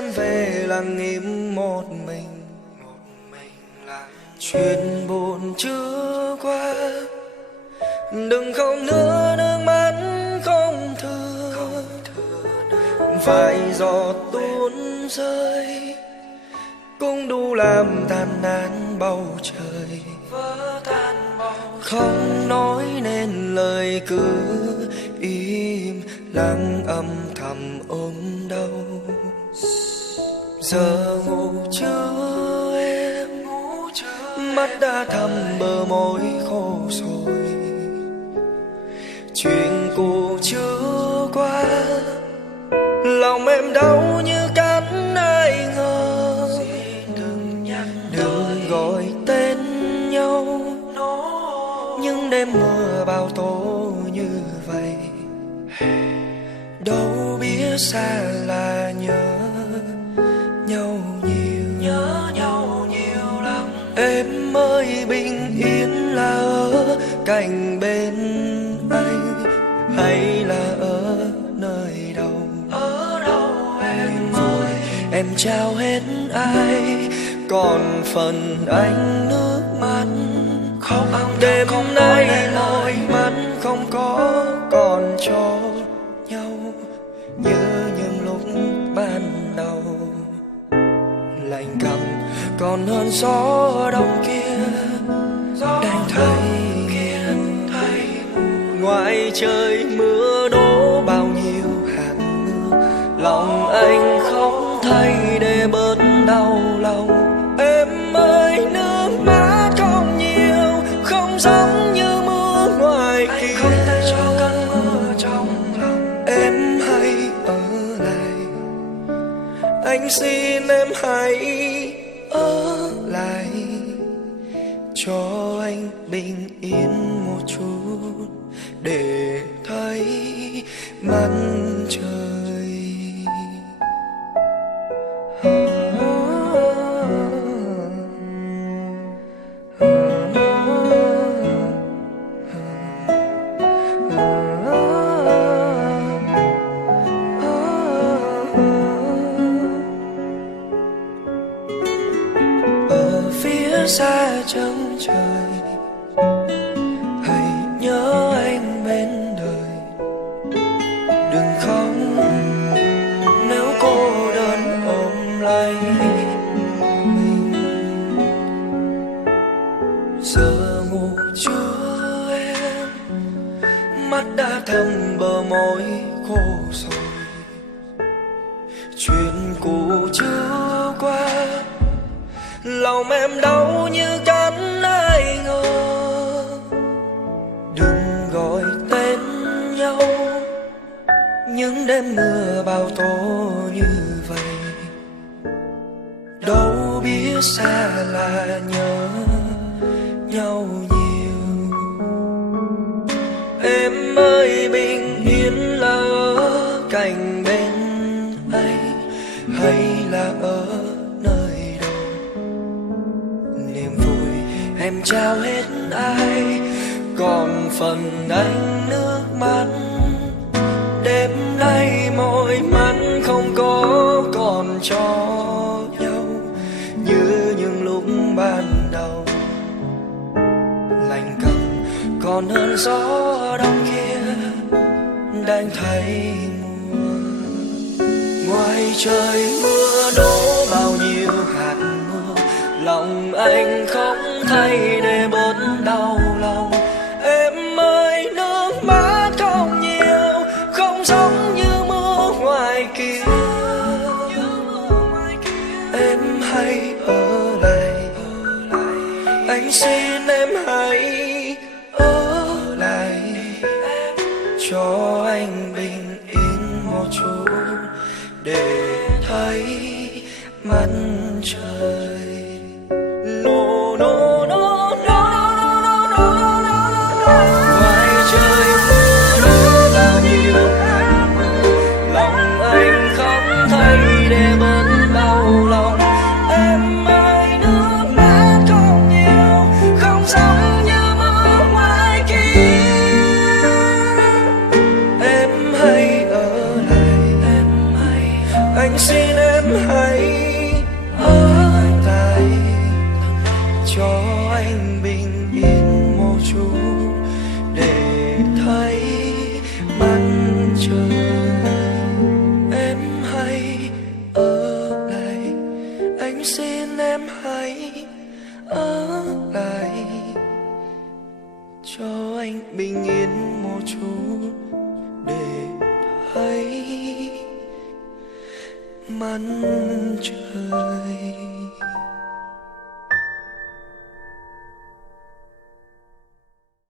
em về lặng im một mình. Chuyện buồn chưa qua, đừng khóc nữa, nước mắt không thừa. Vài giọt tuôn rơi cũng đủ làm tàn nát bầu trời. Không nói nên lời, cứ im lặng âm thầm ôm đau. Giờ ngủ chưa em, mắt đã thầm bờ môi khô rồi. Chuyện cũ chưa qua, lòng em đau như cắt ai ngờ. Đừng gọi tên nhau những đêm mưa bao tố như vậy. Đâu biết xa là nhớ nhau nhiều lắm. Em ơi bình yên là ở cạnh bên anh, hay là ở nơi đâu? Em ơi, em trao hết ai, còn phần anh nước mắt. Đêm nay môi mắt không có còn cho nhau như những lúc ban đầu. Lạnh căm còn hơn gió đông kia đang thấy ngoài trời mưa đổ bao nhiêu hạt mưa. Lòng anh không thay để bớt đau lòng. Em ơi nước mắt không nhiều, không giống như mưa ngoài kia. Không thể cho cơn mưa trong lòng. Em hãy ở lại, anh xin em hãy ở lại, cho anh bình yên một chút để thấy mặt trời. Ở phía xa chân trời, hãy nhớ anh bên đời. Đừng khóc nếu cô đơn ôm lấy mình. Giờ ngủ chưa em, mắt đã thâm bờ môi khô rồi. Chuyện cũ chưa qua, lòng em đau như cắt ai ngờ. Đừng gọi tên nhau những đêm mưa bao tố như vậy. Đâu biết xa là nhớ nhau nhiều. Em ơi bình yên là ở cạnh bên anh, hay là ở nơi đâu? Niềm vui em trao hết ai, còn phần anh nước mắt. Đêm nay môi mắt không có còn cho nhau như những lúc ban đầu. Lạnh căm còn hơn gió đông kia đang thấy mùa. Ngoài trời mưa đổ bao nhiêu hạt mưa, lòng anh không thay để bớt đau lòng. Em ơi nước mắt không nhiều, không giống như mưa ngoài kia. Em hãy ở lại, anh xin em hãy ở lại, cho anh bình yên một chút để thấy mặt trời. No, no, no, no, no, no, no, no. Ngoài trời mưa đổ bao nhiêu hạt mưa, lòng anh không thấy để bớt đau lòng. Em ơi nước mắt không nhiều, không giống như mưa ngoài kia. Em hãy ở lại, anh xin em hãy xin em hãy ở lại cho anh bình yên một chút để thấy mặt trời.